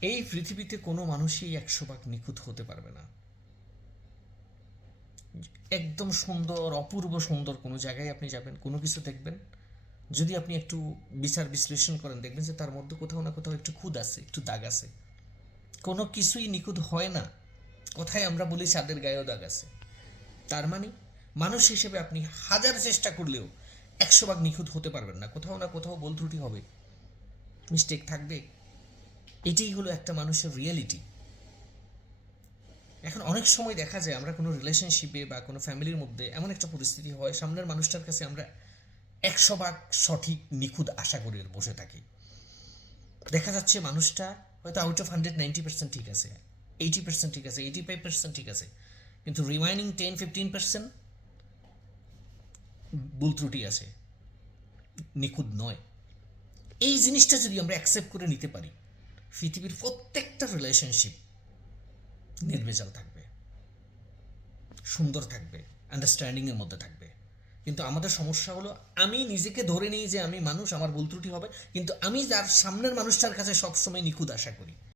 এই পৃথিবীতে কোনো মানুষই 100 ভাগ নিখুঁত হতে পারবে না। একদম সুন্দর, অপূর্ব সুন্দর কোনো জায়গায় আপনি যাবেন, কোনো কিছু দেখবেন, যদি আপনি একটু বিচার বিশ্লেষণ করেন দেখবেন যে তার মধ্যে কোথাও না কোথাও একটু খুঁত আছে, একটু দাগ আছে। কোনো কিছুই নিখুঁত হয় না। কোথায় আমরা বলি চাঁদের গায়েও দাগ আছে। তার মানে মানুষ হিসেবে আপনি হাজার চেষ্টা করলেও 100 ভাগ নিখুঁত হতে পারবেন না। কোথাও না কোথাও ভুল ত্রুটি হবে, মিস্টেক থাকবে। এটাই হলো একটা মানুষের রিয়েলিটি। এখন অনেক সময় দেখা যায় আমরা কোনো রিলেশনশিপে বা কোনো ফ্যামিলির মধ্যে এমন একটা পরিস্থিতি হয়, সামনের মানুষটার কাছে আমরা 100 ভাগ সঠিক নিখুঁত আশা করে বসে থাকি। দেখা যাচ্ছে মানুষটা হয়তো আউট অফ 100 90% ঠিক আছে, 80% ঠিক আছে, 85% ঠিক আছে, কিন্তু রিমাইনিং 10 15% ভুল ত্রুটি আছে, নিখুঁত নয়। এই জিনিসটা যদি আমরা অ্যাকসেপ্ট করে নিতে পারি, পৃথিবীর প্রত্যেকটা রিলেশনশিপ নির্ভেজাল থাকবে, সুন্দর থাকবে, আন্ডারস্ট্যান্ডিংয়ের মধ্যে থাকবে। কিন্তু আমাদের সমস্যা হলো, আমি নিজেকে ধরে নিই যে আমি মানুষ, আমার ভুল ত্রুটি হবে, কিন্তু আমি যার সামনের মানুষটার কাছে সবসময় নিখুঁত আশা করি।